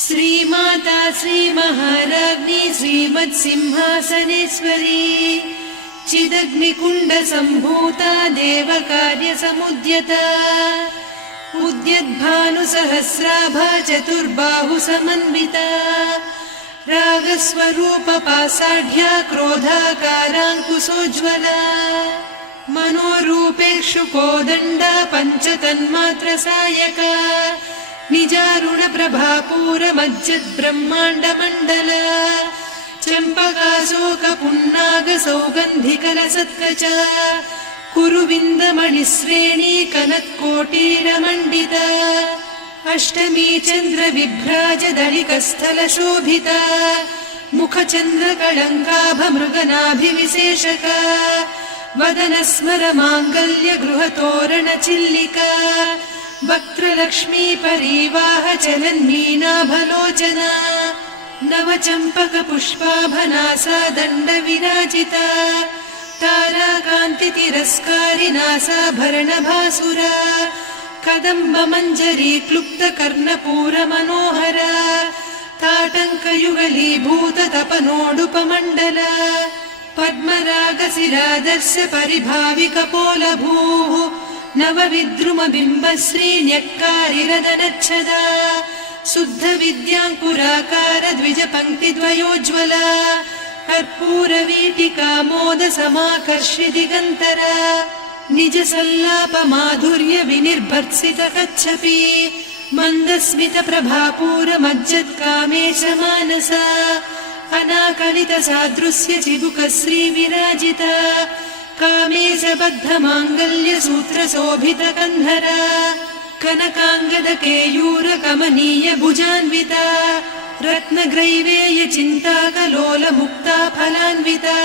श्रीमाता श्रीमहाराज्ञी श्रीमत्सिंहासनेश्वरी चिदग्निकुण्डसम्भूता देवकार्यसमुद्यता उद्यद्भानुसहस्राभा चतुर्बाहुसमन्विता रागस्वरूपपासाढ्या क्रोधाकाराङ्कुशोज्ज्वला मनोरूपेक्षु कोदण्डा पञ्चतन्मात्रसायका निजारुणप्रभापूरमज्जद्ब्रह्माण्डमण्डला चम्पकाशोकपुन्नागसौगन्धिकलसत्कचा कुरुविन्दमणिश्रेणी कनत्कोटीरमण्डिता अष्टमी चन्द्रविभ्राजदलिकस्थलशोभिता मुखचन्द्रकळङ्काभमृगनाभिविशेषका वदनस्मरमाङ्गल्यगृहतोरणचिल्लिका वक्त्रलक्ष्मी परीवाहचलन्मीनाभलोचना नवचम्पकपुष्पाभनासा दण्डविराजिता ताराकान्तितिरस्कारिनासाभरणभासुरा कदम्बमञ्जरी क्लुप्तकर्णपूरमनोहरा ताटङ्कयुगलीभूततपनोडुपमण्डला पद्मरागशिरादर्श परिभाविकपोलभूः नवविद्रुमबिम्बश्रीन्यक्कारिरदनच्छदा शुद्धविद्याङ्कुराकार द्विजपङ्क्तिद्वयोज्ज्वला कर्पूरवीटिका मोदसमाकर्षि दिगन्तरा निजसल्लापमाधुर्य विनिर्भर्त्सितकच्छपि मन्दस्मितप्रभापूरमज्जत्कामेशमानसा अनाकलितसादृश्य चिबुकश्रीविराजिता कामेशबद्धमाङ्गल्यसूत्रशोभितकन्धरा कनकाङ्गदकेयूरकमनीय भुजान्विता रत्नग्रैवेयचिन्ताकलोलमुक्ता फलान्विता